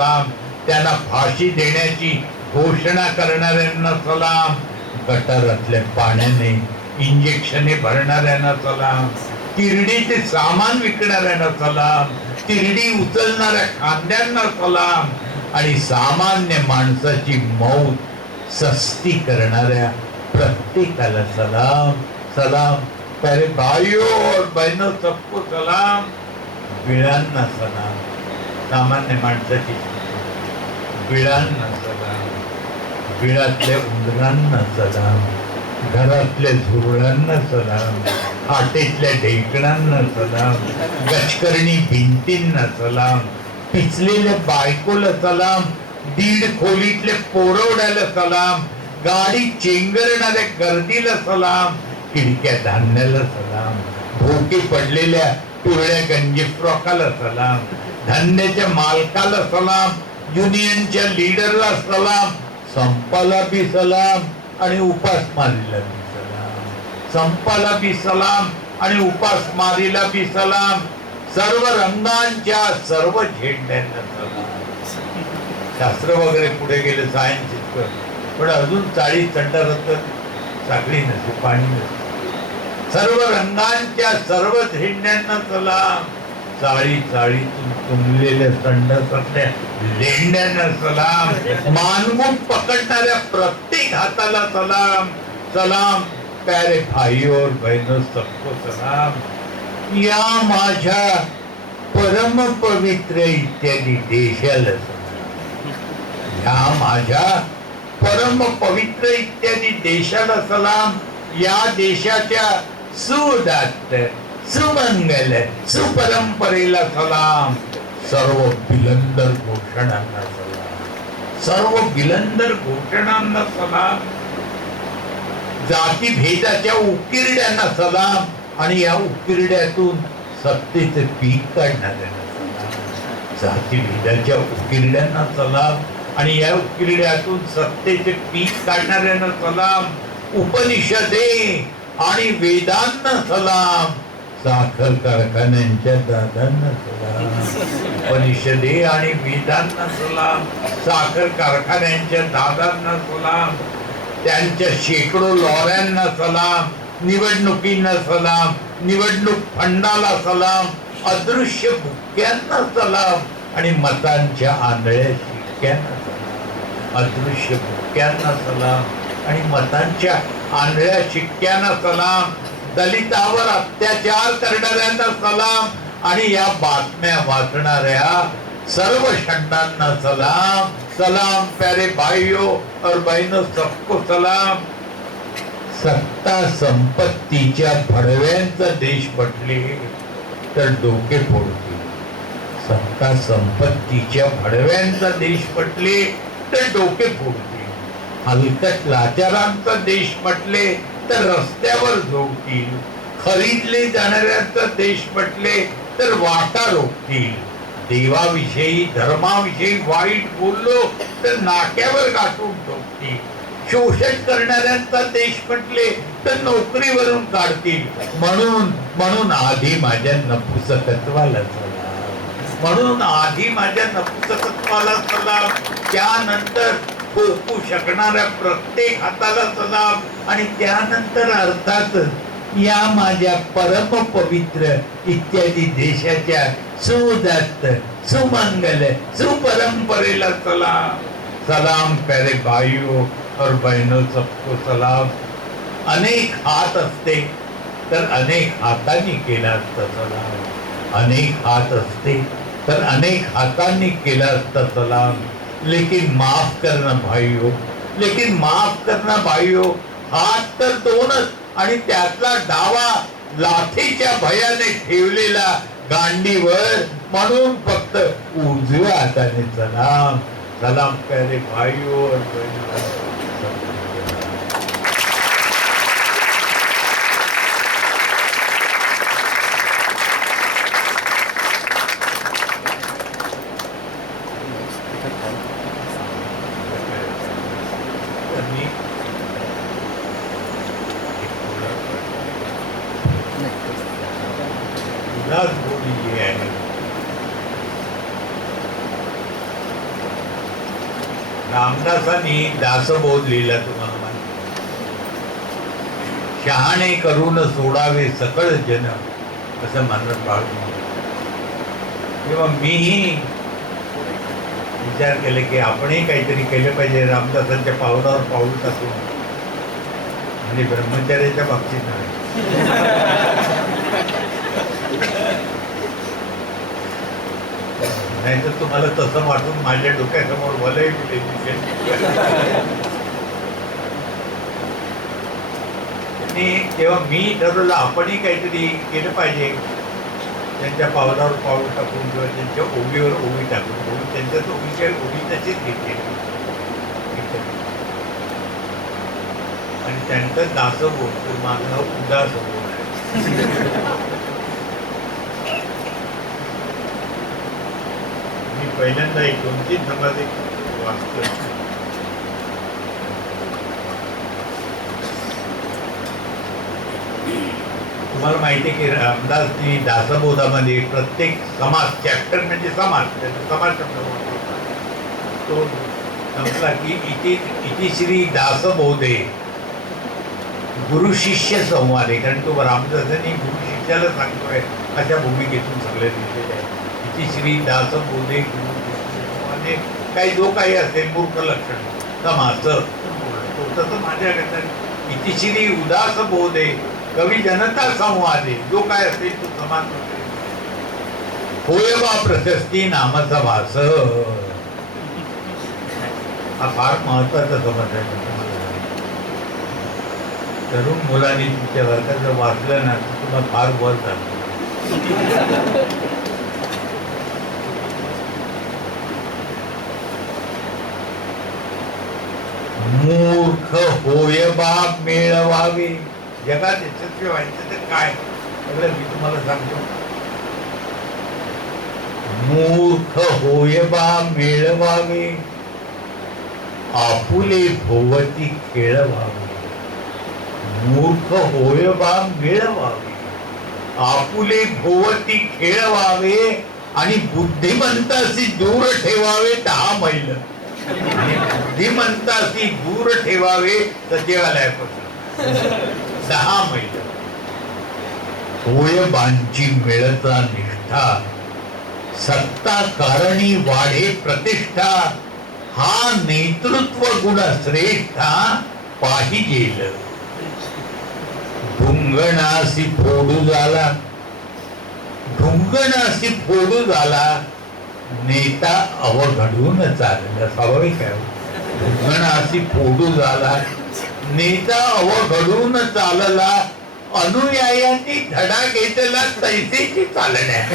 सलाम. त्यांना फाशी देण्याची घोषणा करणाऱ्यांना सलाम. गटारातल्या पाण्याने इंजेक्शने भरणाऱ्यांना सलाम. तिरडीचे सामान विकणाऱ्यांना सलाम. तिरडी उचलणाऱ्या खांद्यांना सलाम. आणि सामान्य माणसाची मौत सस्ती करणाऱ्या प्रत्येकाला सलाम. सलाम. प्यारे भाइयों और बहनों सबको सलाम. बिळांना सलाम. सामान्य माणसाची बिळांना सलाम. बिळातल्या उंदरांना सलाम. घरातल्या झुरळांना सलाम. आटेतल्या ढेकणांना सलाम. गचकरणी भिंतींना सलाम. पिचलेल्या बायकोला सलाम. दीड खोलीतल्या पोरवड्याला सलाम. गाडी चेंगरणाऱ्या गर्दीला सलाम. खिडक्या धान्याला सलाम. भोके पडलेल्या पिवळ्या गंजी फ्रॉकाला सलाम. धान्याच्या मालकाला सलाम. युनियनच्या लीडरला सलाम संपाला बी सलाम आणि उपासमारीला बी सलाम. संपाला बी सलाम आणि उपासमारीला बी सलाम. सर्व रंगांच्या सर्व झेंड्यांना सलाम. शास्त्र वगैरे पुढे गेले सायन्स इतकं. पण अजून चाळी चंडारत साखळी नसते पाणी नसते. सर्व रंगांच्या सर्व झेंड्यांना सलाम. चाळी चाळीतून तुंबलेल्या संडासातल्या लेंड्यांना सलाम. मानवून पकडणाऱ्या प्रत्येक हाताला सलाम सलाम. प्यारे भाई और बहनों सबको सलाम. या माझ्या परम पवित्र इत्यादी देशाला सलाम. या माझ्या परम पवित्र इत्यादी देशाला सलाम. या देशाच्या सुदात सुमंगल सुपरंपरेला सलाम. सर्व बिलंदर घोषणांना सलाम सर्व बिलंदर घोषणांना सलाम. जाती भेदाच्या उकिरड्यांना सलाम. आणि या उकिरड्यातून सत्तेचे पीक काढणाऱ्यांना जाती भेदाच्या उकिरड्यांना सलाम. आणि या उकिरड्यातून सत्तेचे पीक काढणाऱ्यांना सलाम. उपनिषदे आणि वेदांना सलाम. साखर कारखान्यांच्या दादांना सलाम परिषदे आणि विधांना सलाम साखर कारखान्यांच्या दादांना सलाम त्यांच्या शेकडो लॉऱ्यांना सलाम निवडणुकींना सलाम निवडणूक फंडाला सलाम अदृश्य भुक्यांना सलाम आणि मतांच्या आंधळ्या शिक्क्यांना सलाम अदृश्य भुक्यांना सलाम आणि मतांच्या आंधळ्या शिक्क्यांना सलाम दलितावर अत्याचार करणाऱ्यांना सलाम आणि या बातम्या वाचणाऱ्या सर्व षंडांना सलाम. सलाम प्यारे भाइयों और बहनों सबको सलाम. सत्ता संपत्तीच्या फडव्यांचा देश म्हटले तर डोके फोडतील. सत्ता संपत्तीच्या फडव्यांचा देश म्हटले तर डोके फोडतील. हलकट लाचारांचा देश म्हटले तर रस्त्यावर झोपतील. खरीदले जाणाऱ्यांचा देश म्हटले तर वाटा रोखतील. देवाविषयी धर्माविषयी वाईट बोललो तर नाक्यावर गाठून ठोकतील शोषण करणाऱ्यांचा देश म्हटले तर नोकरीवरून काढतील. म्हणून म्हणून आधी माझ्या नपुसकत्वाला म्हणून आधी माझ्या नपुसकत्वाला सलाम त्यानंतर पोकू शकणाऱ्या प्रत्येक हाताला सलाम आणि त्यानंतर अर्थात या माझ्या परम पवित्र इत्यादी देशाच्या सुदत्त सुमंगल सुपरंपरेला सलाम. सलाम प्यारे भाईओ और बहनों सबको सलाम. अनेक हात असते तर अनेक हातांनी केला असता सलाम. अनेक हात असते तर अनेक हातांनी केला असता सलाम. लेकिन माफ करना भाईओ लेकिन माफ करना भाईओ हात तर दोनच आणि त्यातला डावा लाठीच्या भयाने ठेवलेला गांडीवर म्हणून फक्त उजव्या हाताने सलाम सलाम करे भाइयों और बहनों त्यांनी उदास बोली जी आहे रामदासांनी दासबोध लिहिला तुम्हाला माहिती शहाणे करून सोडावे सकळ जन असं मानत बाळगून तेव्हा मीही विचार केले की आपणही काहीतरी केलं पाहिजे रामदासांच्या पावलावर पाऊल टाकून. म्हणजे ब्रह्मचार्याच्या बाबतीत नव्हे नाही. नाहीतर तुम्हाला तसं वाटून माझ्या डोक्यासमोर भलंही कुठे दिसेल आणि तेव्हा मी ठरवलं आपणही काहीतरी केलं पाहिजे. त्यांच्या पावलावर पाऊल टाकून किंवा त्यांच्या ओबीवर ओबी टाकून ओबी त्यांच्याच ओबीच्या ओबी तशीच घेतली. आणि त्यांचं दासं बोल माझं उदास बोल आहे मी पहिल्यांदा एक दोन तीन समाज वाचतो तुम्हाला माहिती आहे की रामदासनी दासबोधामध्ये प्रत्येक समाज चॅप्टर म्हणजे समाज त्याचा समाज शब्द तो म्हटला की इति इति श्री दासबोधे गुरु शिष्य संवाद. आहे कारण तो रामदासांनी गुरु शिष्याला सांगतोय अशा भूमिकेतून सगळे लिहिलेले आहे इति श्री गुरु म्हणजे काही जो काही असेल मूर्ख लक्षण. समाज तो तसं माझ्या गटात. इति श्री उदास बोधे कवी जनता संवादे. जो काय असेल तो समाज होय बा प्रशस्ती नामाचा भास हा फार महत्त्वाचा समज आहे तरुण मुलांनी तुमच्या वर्गात जर वाचलं ना तर तुम्हाला फार वर झालं मूर्ख होय बाप मिळवावे. जगात यशस्वी व्हायचं तर काय? सगळं मी तुम्हाला सांगतो. मूर्ख होय बाप मिळवावे. आपुले भोवती खेळवावे. मूर्ख होय बाप मिळवावे. आपुले भोवती खेळवावे आणि बुद्धिमंताशी दूर ठेवावे दहा मैल. आणि बुद्धिमंताशी दूर ठेवावे सचिवालयापासून दहा मैल होय बांची मिळता निष्ठा. सत्ता कारणी वाढे प्रतिष्ठा. हा नेतृत्व गुण श्रेष्ठा पाहिजे ढुंगणासी फोडू झाला. ढुंगणासी फोडू झाला. नेता अवघडून चालला. स्वाभाविक आहे हो. अशी फोडू झाला. नेता अवघडून चालला. अनुयायांनी धडा घेतला तैसेची चालण्या.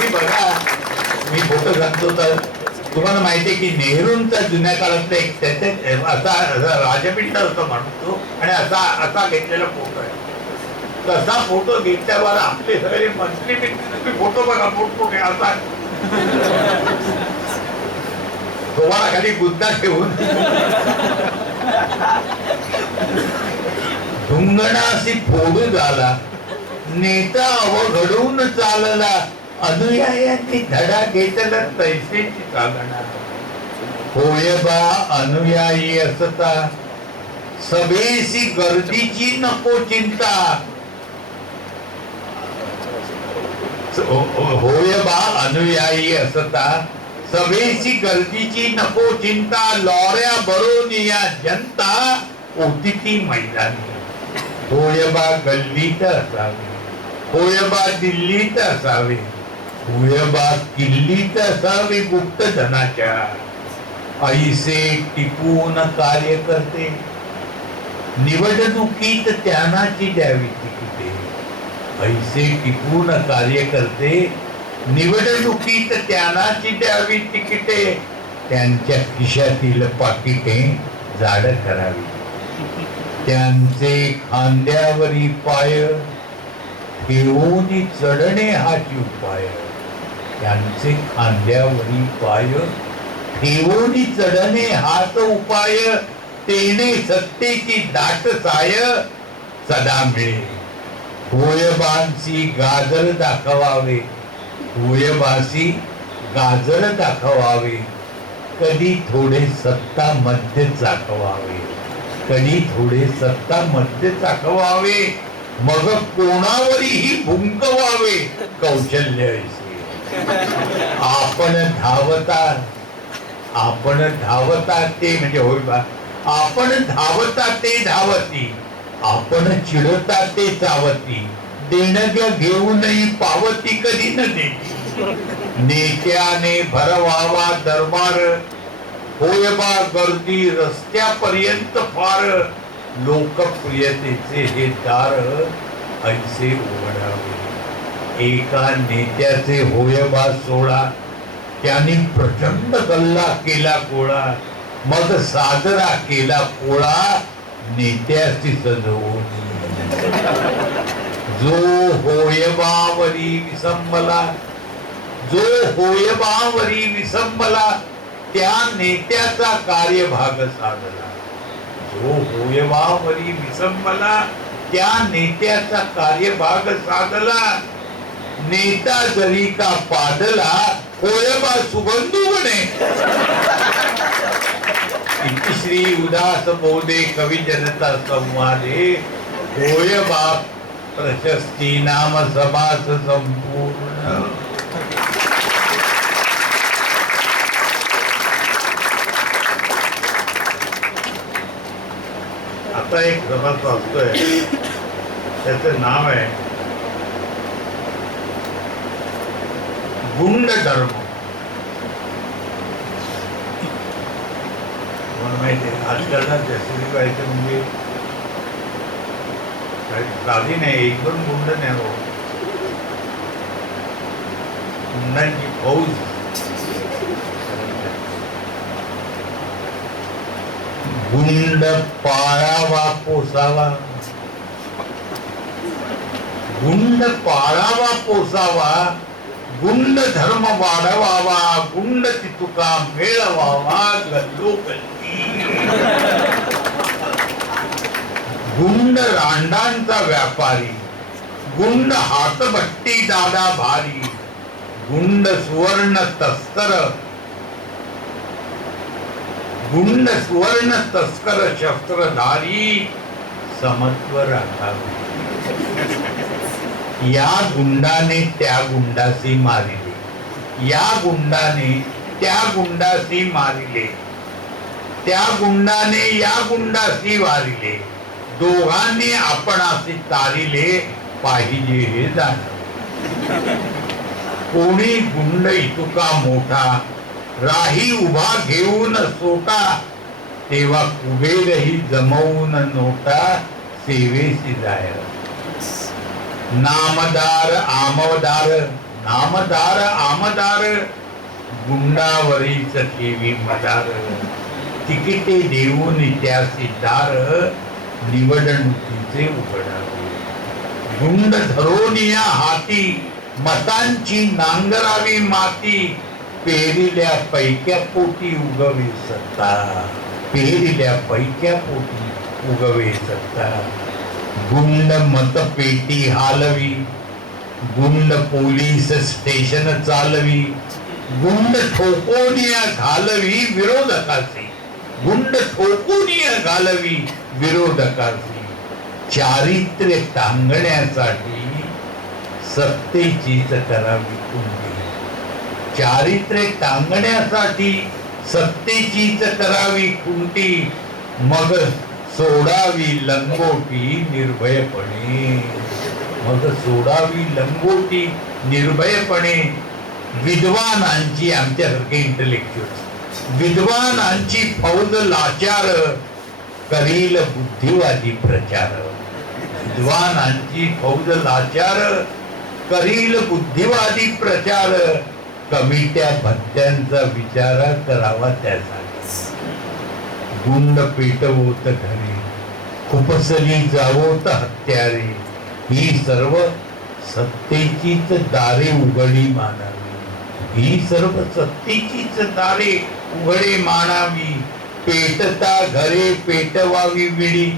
मी बघा मी फोटो सांगतो तर तुम्हाला माहिती आहे की नेहरूंचा जुन्या काळातला एक त्याचे असा असा राजपिंड असं म्हणतो. आणि असा असा घेतलेला फोटो आहे. तसा फोटो घेतल्यावर आपले सगळे मंत्री तुम्ही फोटो बघा मोठमोठे असा तुम्हाला खाली गुद्दा ठेवून. ढुंगणासी फोडू झाला. नेता अवघडून चालला. अनुयायांनी धडा घेतला तैसेची चालणार होय बा अनुयायी असता. सभेशी गर्दीची नको चिंता हो- हो- होय बा अनुयायी असता सभेची गर्दीची नको चिंता लॉऱ्या भरून या जनता होती मैदानी. होय बा गल्लीत असावे. होय बा दिल्लीत असावे. होय बा किल्लीत असावे गुप्त धनाच्या ऐसे टिपून कार्य करते निवडणुकीत त्यानाची द्यावी तिकिटे. ऐसे टिकून कार्य करते निवडणुकीत त्यानाची द्यावी तिकिटे त्यांच्या खिशातील पाकिटे जाड करावी. त्यांचे खांद्यावरी पाय ठेवून चढणे हाची उपाय. त्यांचे खांद्यावरी पाय ठेवून चढणे हाच उपाय. तेने सत्तेची दाट साय सदा मिळे होयबांची गाजर दाखवावे. होयबासी गाजर दाखवावे. कधी थोडे सत्ता मध्य चाकवावे. कधी थोडे सत्ता मध्य चाकवावे. मग कोणावरही भुंकवावे. कौशल्य आपण धावता आपण धावता ते म्हणजे होय बा. आपण धावता ते धावती. आपण चिडता ते चावती देणग्या घेऊनही पावती कधी न देती. नेत्याने भरवावा दरबार. होयबा गर्दी रस्त्यापर्यंत फार. लोकप्रियतेचे हे दार ऐसे उघडावे. एका नेत्याचे होयबा सोळा त्यांनी प्रचंड गल्ला केला गोळा. मग साजरा केला पोळा. नेत्याची सजवून जो होयबावरी विसंबला जो होयबावरी विसंबला त्या नेत्याचा कार्यभाग साधला. जो होयबावरी विसंबला त्या नेत्याचा कार्यभाग साधला. नेता जरी का पादला होयबा सुगंधू बने श्री उदास बोधे कवी जनता संवादे होयबा प्रशस्ती नाम समास संपूर्ण। आता एक समास असतोय. त्याचं नाव आहे गुंड धर्म मला माहिती आहे. आजकाल ना पाहिजे म्हणजे काही साधी नाही एक दोन गुंड नाही हो. गुंडांची फौज. गुंड पाळावा पोसावा गुंड पाळावा पोसावा गुंड धर्म वाढवावा. गुंड तितुका मेळवावा. गल्लो गुंड रांडांचा व्यापारी गुंड हातभट्टी दादा भारी गुंड सुवर्ण तस्कर गुंड सुवर्ण तस्कर शस्त्रधारी समत्व राखावे या गुंडाने त्या गुंडाशी मारिले. या गुंडाने त्या गुंडाशी मारिले. त्या गुंडाने या गुंडाशी वारिले. दोघांनी आपण असे तारिले पाहिजे हे जाण. कोणी गुंड इतुका मोठा राही उभा घेऊन सोटा तेव्हा कुबेरही जमवून नोटा सेवेशी जाय. नामदार आमदार नामदार आमदार गुंडावरीच ठेवी मदार. तिकिटे देऊन त्यासी दार निवडणुकीचे उघडावे. गुंड धरून हाती मतांची नांगरावी माती पेरिल्या पैक्या पोटी उगवे सत्ता. पेरिल्या पैक्या पोटी उगवे सत्ता. गुंड मतपेटी हालवी गुंड पोलीस स्टेशन चालवी गुंड ठोकोनिया घालवी विरोधकाचे गुंड ठोकोनिया घालवी विरोधकाची चारित्र्य तांगण्यासाठी सत्तेचीच करावी कुंडी. चारित्र्य टांगण्यासाठी सत्तेचीच करावी कुंटी मग सोडावी लंगोटी निर्भयपणे. मग सोडावी लंगोटी निर्भयपणे. विद्वानांची आमच्यासारखे इंटलेक्च्युअल विद्वानांची फौज लाचार करील बुद्धिवादी प्रचार. विद्वानांची फौज लाचार करील बुद्धिवादी प्रचार. कमी त्या भत्त्यांचा विचार करावा त्यासाठी. गुंड पेटवत घरी खुपसली जावोत हत्यारे. ही सर्व सत्तेचीच दारे उघडी मानावी ही सर्व सत्तेचीच दारे उघडे मानावी. पेटता घरे पेटवावी विडी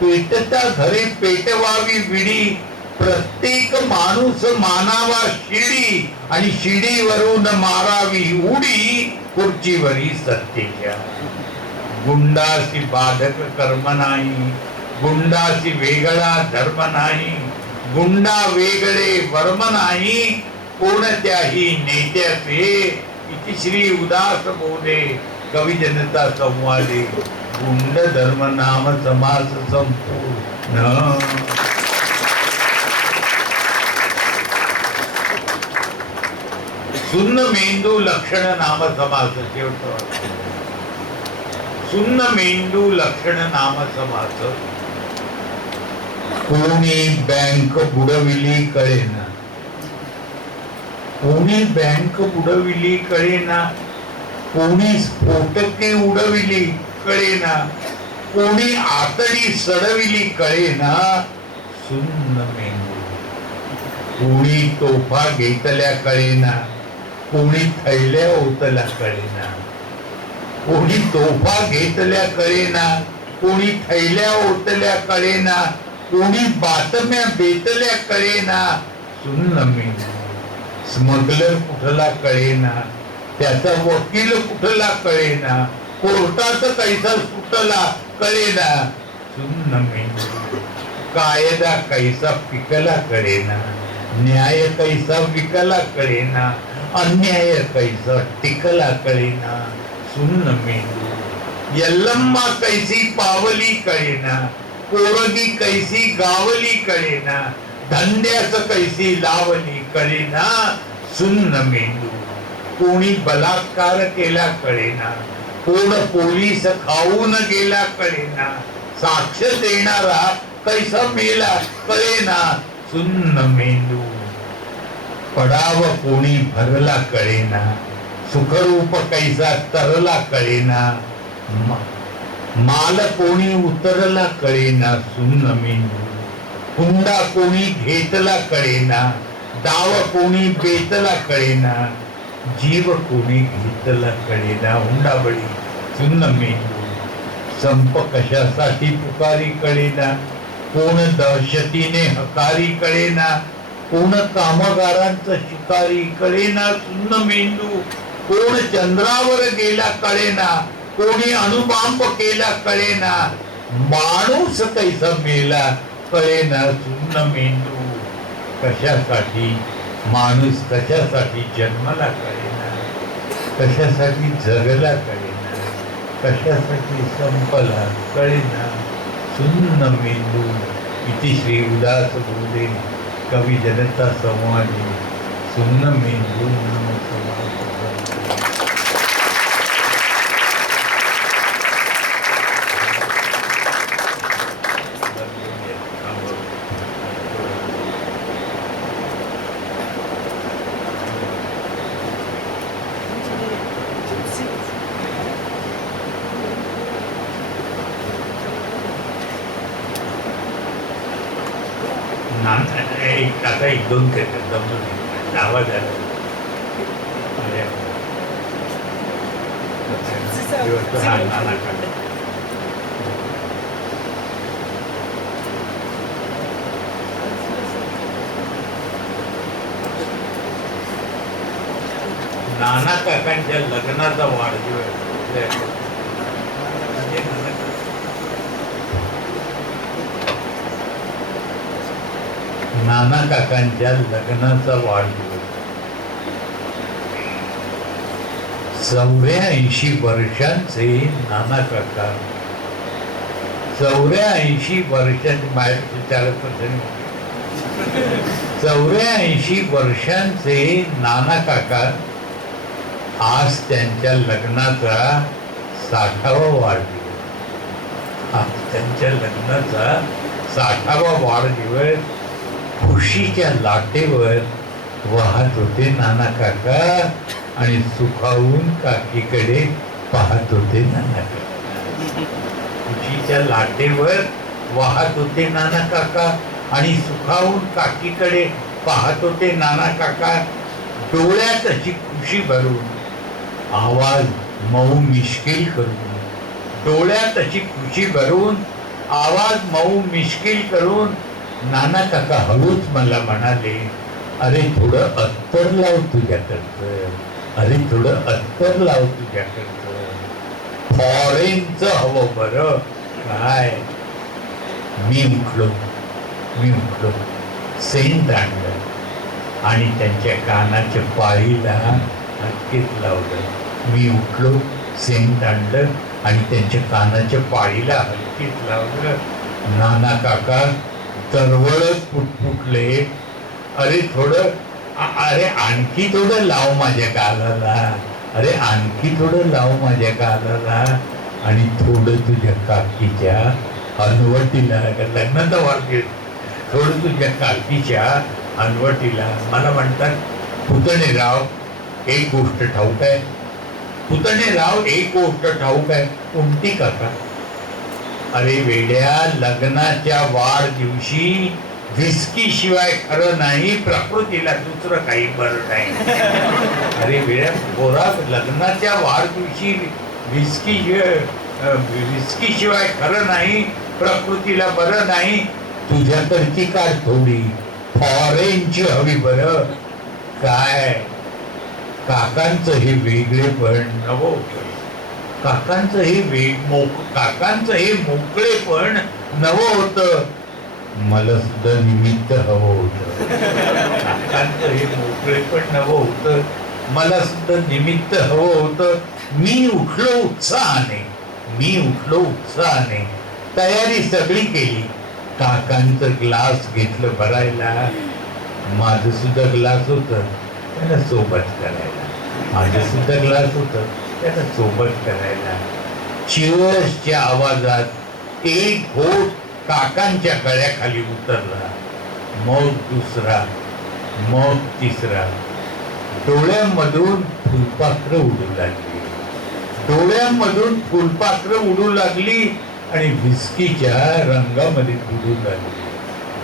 पेटता घरे पेटवावी विडी प्रत्येक माणूस मानावा शिडी आणि शिडीवरून मारावी उडी. खुर्चीवरी सत्तेच्या. गुंडाशी बाधक कर्म नाही. गुंडाशी वेगळा धर्म नाही. गुंडा वेगळे वर्म नाही. कोणत्याही नेत्याचे इति श्री उदास बोले. कवी जनता संवादे. गुंड धर्म नाम समास संपूर्ण. सुन्न मेंदू लक्षण नाम समास. शेवट सुन्न मेंदू लक्षण नाम समास. कोणी बँक बुडविली कळेना. कोणी बँक उडविली कळेना. कोणी स्फोटके उडविली कळेना. कोणी आतडी सडविली कळेना. सुन्न मेंदू. कोणी तोफा घेतल्या कळेना. कोणी थैल्या ओतल्या कळेना. कोणी तोफा घेतल्या कळेना. कोणी थैल्या ओतल्या कळेना. कोणी बातम्या बेतल्या कळेना. सुन्न मेंदू. स्मगलर कुठला कळेना त्याचा वकील कुठला कळेना कोर्टाचा कैसा सुटला कळेना. सुन्न मेंदू कायदा कैसा पिकला कळेना न्याय कैसा विकला कळेना अन्याय कैसा टिकला कळेना. सुन्न मेंदू यल्लम्मा कैसी पावली कळेना कोरगी कैसी गावली कळेना धंद्याच कैसी लावली कळेना सुन्न मेंदू. कोणी बलात्कार केला कळेना कोण पोलीस खाऊन गेला कळेना साक्ष देणारा कैसा मेला कळेना सुन्न मेंदू. पडाव कोणी भरला कळेना सुखरूप कैसा तरला कळेना माल कोणी उतरला कळेना सुन्न मेंदू. हुंडा कोणी घेतला कळेना डाव कोणी बेतला कळेना जीव कोणी घेतला कळेना हुंडाबळी चुन्न मेंदू संप कशासाठी पुकारी कळेना कोण दहशतीने हकारी कळेना कोण कामगारांचं शिकारी कळेना सुन्न मेंदू कोण चंद्रावर गेला कळेना कोणी अणुबांब केला कळेना माणूस कैसा मेला? कळेना सुन्न मेंदू कशासाठी माणूस कशासाठी जन्माला कळेना? कशासाठी जगला कळेना? कशासाठी संपला कळेना? सुन्न मेंदू इति श्री उदास बोले कवी जनता संवादी सुन्न मेंदू नाम समास ना एक आता एक आवाज आला नाना काकांच्या लग्नाचा वाढदिवस. नाना काकांच्या लग्नाचा वाढदिवस. चौऱ्याऐंशी वर्षांचे नाना काका चौऱ्याऐंशी वर्षांचे माझ्या चारच चौऱ्याऐंशी वर्षांचे नाना काका आज त्यांच्या लग्नाचा साठावा वाढदिवस. आज त्यांच्या लग्नाचा साठावा वाढदिवस. खुशीच्या लाटेवर वाहत होते नाना काका आणि सुखावून काकीकडे पाहत होते नाना काका. खुशीच्या लाटेवर वाहत होते नाना काका आणि सुखावून काकीकडे पाहत होते नाना काका. डोळ्यात अशी खुशी भरून आवाज मऊ मिश्किल करून डोळ्यात अशी खुशी भरून आवाज मऊ मिश्किल करून नाना काका हळूच मला म्हणाले अरे थोडं अत्तर लाव तुझ्याकडचं. अरे थोडं अत्तर लाव तुझ्याकडचं. फॉरेनचं हवं बरं. काय? मी उठलो मी उठलो सेंट आणलं आणि त्यांच्या कानाच्या पाळीला हलकेच लावलं. मी उठलो सेंट आणलं आणि त्यांच्या कानाच्या पाळीला हटकेत लावलं. नाना काका तरवळत फुटफुटले अरे थोडं अरे आणखी थोडं लाव माझ्या गालाला अरे आणखी थोडं लाव माझ्या गालाला आणि थोडं तुझ्या काकीच्या अनवटीला लग्नाचा वाढदिवस. थोडं तुझ्या काकीच्या अनवटीला. मला म्हणतात पुतणे राव एक गोष्ट ठाऊक आहे. पुतणे राव एक गोष्ट ठाऊक आहे. कोणती काका अरे वेड्या लग्नाच्या वाढदिवशी व्हिस्की शिवाय खरं नाही प्रकृतीला दुसरं काही बरं नाही. अरे वेड्या पोरा लग्नाच्या वाढदिवशी व्हिस्की व्हिस्की शिवाय खरं नाही प्रकृतीला बरं नाही. तुझ्याकडची काय थोडी फॉरेनची हवी बरं. काय? काकांचं हे वेगळेपण. नवं काकांचं हे वेग मोक काकांचं हे मोकळेपण नवं होतं. मला सुद्धा निमित्त हवं होतं. काकांचं हे मोकळेपण नवं होतं. मला सुद्धा निमित्त हवं होतं. मी उठलो उत्साहाने. मी उठलो उत्साहाने. तयारी सगळी केली. काकांचं ग्लास घेतलं भरायला. माझं सुद्धा ग्लास होतं. त्यांना सोबत करायला. माझं सुद्धा ग्लास होतं. त्याचा सोबत करायला. चिअर्सच्या आवाजात एक घोट काकांच्या गळ्याखाली उतरला. मग दुसरा मग तिसरा. डोळ्यांमधून फुलपात्र उडू लागली. डोळ्यांमधून फुलपात्र उडू लागली आणि व्हिस्कीच्या रंगामध्ये बुडू लागली.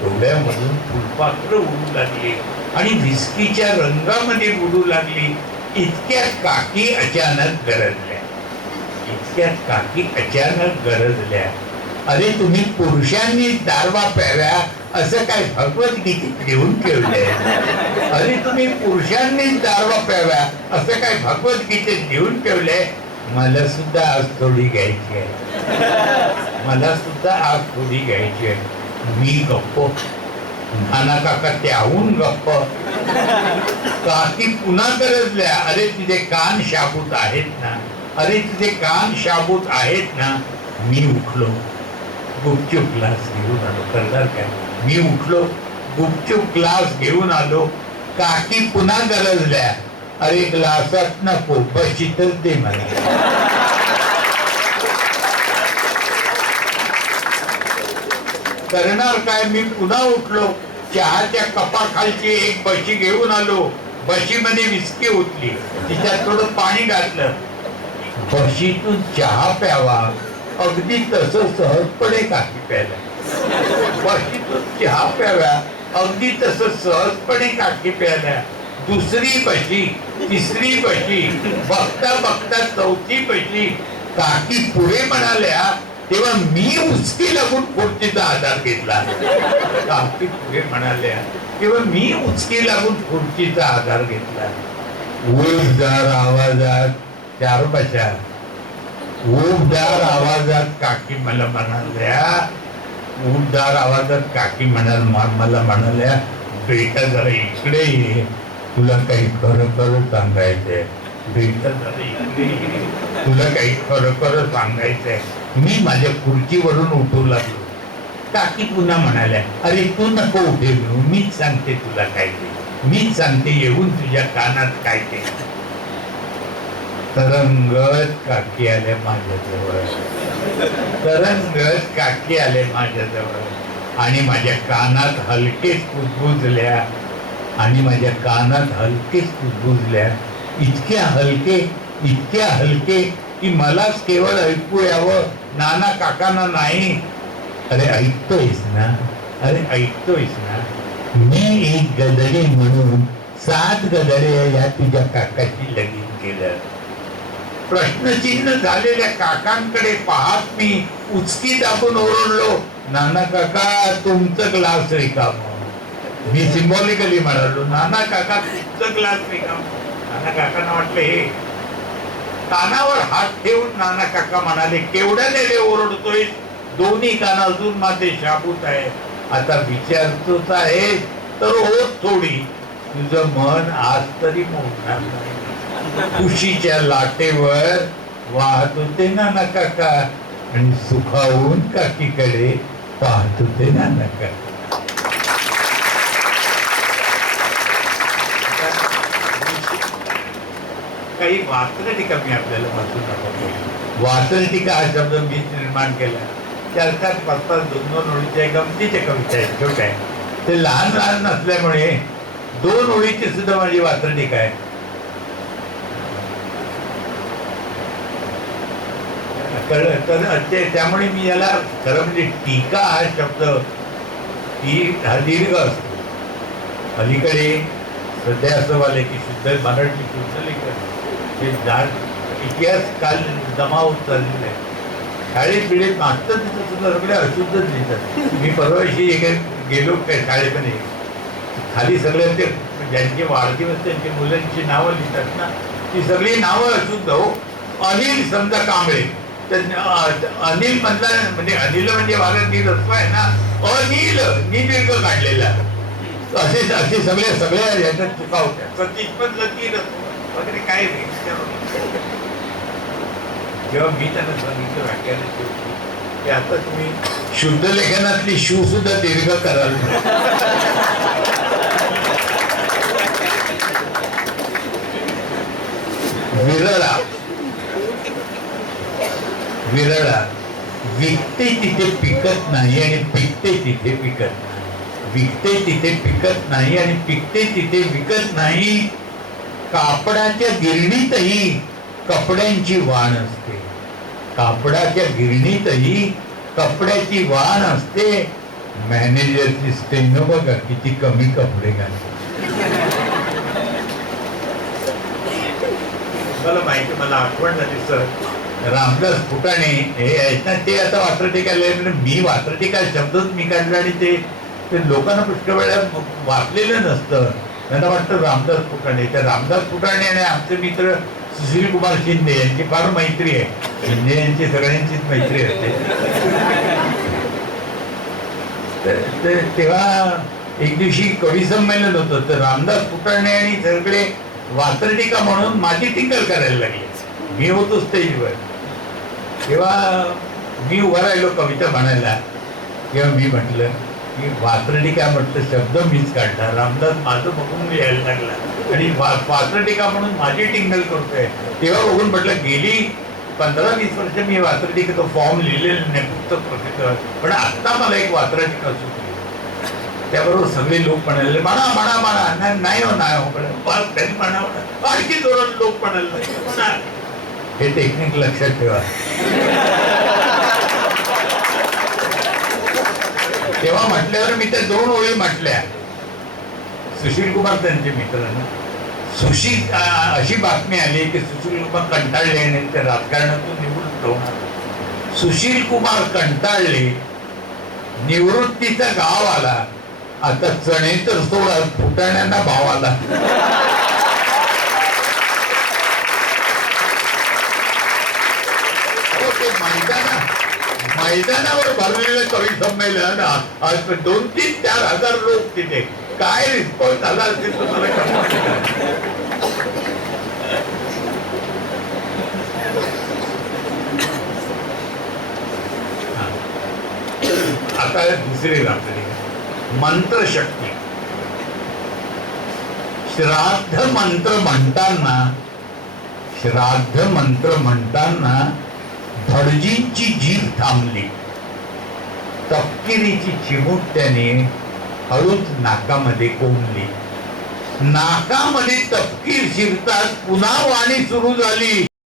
डोळ्यामधून फुलपात्र उडू लागली आणि व्हिस्कीच्या रंगामध्ये बुडू लागली. इतक्यात काकी अचानक गरजल्या. इतक्यात काकी अचानक गरजल्या. अरे तुम्ही पुरुषांनी दारवा प्याव्या असं काय भगवद्गीतेत लिहून ठेवलंय? अरे तुम्ही पुरुषांनी दारवा प्याव्या असं काय भगवद्गीतेत लिहून ठेवलंय? मला सुद्धा आज थोडी घ्यायची आहे. मला सुद्धा आज थोडी घ्यायची आहे. मी गप्प काका त्याहून गप्प. काकी पुन्हा गरजल्या अरे तिथे कान शाबूत आहेत ना. अरे तिथे कान शाबूत आहेत ना. मी उठलो. गुपचूप ग्लास घेऊन आलो. करणार काय? मी उठलो. गुपचूप ग्लास घेऊन आलो. काकी पुन्हा गरजल्या. अरे ग्लासात नको. बशीतच दे मला. करणार काय? मी पुन्हा उठलो चहाच्या कपाखालची एक बशी घेऊन आलो. बशीमध्ये विस्की उठली तिच्यात थोडं पाणी घातलं. बशीतून चहा प्यावा. अगदी तसं सहजपणे काकी प्यायला. बशीतून चहा प्याव्या. अगदी तसं सहजपणे काकी प्यायल्या दुसरी बशी तिसरी बशी बघता बघता चौथी बशी. काकी पुढे म्हणाल्या तेव्हा मी उचकी लागून खुर्चीचा आधार घेतला? कार्तिक पुढे म्हणाल्या तेव्हा मी उचकी लागून खुर्चीचा आधार घेतला? ओबदार आवाजात चार बशा ओबदार आवाजात काकी मला म्हणाल्या उबदार आवाजात काकी म्हणाल मला म्हणाल्या बेटा जरा इकडे ये तुला काही खरं खरं सांगायचंय. तुला काही खरं खरं सांगायचंय. मी माझ्या खुर्चीवरून उठू लागलो. काकी पुन्हा म्हणाल्या अरे तू नको उठे घेऊ. मीच सांगते तुला काय ते. मीच सांगते येऊन तुझ्या कानात काय ते. तरंगत काकी आल्या माझ्याजवळ तरंगत काकी आले माझ्याजवळ आणि माझ्या कानात हलकेच कुजबुजल्या. आणि माझ्या कानात हलकेच कुजबुजल्या. इतक्या हलके इतक्या हलके की मलाच केवळ ऐकू यावं. नाना काकांना नाही. अरे ऐकतोयस ना? अरे ऐकतोयस ना? मी एक गदडे म्हणून सात गदडे या तुझ्या काकाशी लगीन केलं. प्रश्नचिन्ह झालेल्या काकांकडे पाहत मी उचकी दाबून ओरडलो नाना काका तुमचं ग्लास रिकाम. मी सिम्बॉलिकली म्हणालो नाना काका तुमचं ग्लास रिकाम. नाना काकांना वाटले हे कानावर हात ठेवून नाना काका म्हणाले केवढ्या नेले ओरडतोय? दोन्ही कान अजून माझे शाबूत आहे आता विचारतोच आहे तर होत थोडी. तुझं मन आज तरी मोडणार नाही. खुशीच्या लाटेवर वाहत होते नाना काका. आणि सुखावून काकीकडे पाहत होते नाना काका. काही वाचन टीका मी आपल्याला वाचून दाखवतो. वाचन टीका हा शब्द मी निर्माण केला. त्या अर्थात पाच पाच दोन दोन ओळीच्या गमतीच्या कविता आहेत छोट्या ते लहान लहान नसल्यामुळे दोन ओळीची सुद्धा माझी वाचन टीका आहे. तर ते त्यामुळे मी याला खरं म्हणजे टीका हा शब्द ही हा दीर्घ असतो. अलीकडे सध्या असं वाले की शुद्ध मराठी शुद्ध लेखन. हे जाण इतिहास काल जमा होत चाललेला आहे. शाळेत पिढीत मागतं तिथं सुद्धा सगळे अशुद्धच लिहितात मी परवाशी एक गेलो काय शाळेमध्ये. खाली सगळे ते ज्यांचे वाढदिवस त्यांची मुलांची नावं लिहितात ना ती सगळी नावं अशुद्ध हो. अनिल समजा कांबळे. तर अनिल मधला म्हणजे अनिल म्हणजे माझा नील रस्व आहे ना अनिल निदीर्घ काढलेला. असे असे सगळ्या सगळ्या ह्याच्यात चुका होत्या. सतीश मधलं रस्व वगैरे काय जेव्हा मी त्यांना सांगितलं व्याख्यान की आता तुम्ही शुद्ध लेखनातली शिव सुद्धा दीर्घ कराल. विरळा. विरळा. विकते तिथे पिकत नाही आणि पिकते तिथे पिकत नाही. विकते तिथे पिकत नाही आणि पिकते तिथे विकत नाही. कापडाच्या गिरणीतही कपड्यांची वाण असते. कापडाच्या गिरणीतही कपड्याची वाण असते. मॅनेजरची स्टेनो बघा किती कमी कपडे घालते. मला माहिती मला आठवण झाली सर रामदास फुटाणे हे आहेत ना ते आता वात्रटिका लिहिले मी वात्रटिका शब्दच मी काढला आणि ते ते लोकांना पुष्कळ वेळा वाचलेलं नसतं. मला वाटतं रामदास फुटाणे त्या रामदास फुटाणे आणि आमचे मित्र सुशील कुमार शिंदे यांची फार मैत्री आहे. शिंदे यांची सगळ्यांचीच मैत्री असते. तर- तेव्हा एक दिवशी कवी संमेलन होतं. तर रामदास फुटाणे आणि सगळे वात्रटिका म्हणून माझी टिंगल करायला लागली. मी होतो स्टेजवर तेव्हा मी उभा राहिलो कविता म्हणायला. किंवा मी म्हटलं की वात्रटिका म्हणतं शब्द मीच काढला रामदास माझं बघून लिहायला लागला. आणि वा म्हणून माझी टिंगल करतोय. तेव्हा बघून म्हटलं गेली पंधरा वीस वर्ष मी वात्रटिकेचा फॉर्म लिहिलेलं नाही फक्त प्रोफेसर पण आत्ता मला एक वात्रटिका सुचली त्याबरोबर सगळे लोक म्हणाले म्हणा म्हणा म्हणा नाही- नाही हो नाही हो बस त्यांनी म्हणा म्हणा. आणखी जोरात लोक म्हणाले हे टेक्निक लक्षात ठेवा. तेव्हा म्हटल्यावर मी त्या दोन ओळी म्हटल्या. सुशील कुमार त्यांचे मित्र सुशील अशी बातमी आली की सुशील कुमार कंटाळले आणि ते राजकारणातून निवडून ठेवणार सुशील कुमार कंटाळले निवृत्तीचा गाव आला. आता चणे तर सोडा फुटाण्यांना भाव आला. अहो, ते मैदाना मैदानावर भरलेलं कवी संमेलन आज दोन तीन चार हजार लोक तिथे. काय रिस्पॉन्स झाला असेल तुम्हाला आता दुसरी रात्री. मंत्रशक्ती. श्राद्ध मंत्र म्हणताना श्राद्ध मंत्र म्हणताना भटजींची जीभ थांबली. तपकिरीची चिमूट त्याने हळूच नाकामध्ये कोंबली. नाकामध्ये तपकीर शिरताच पुन्हा वाणी सुरू झाली.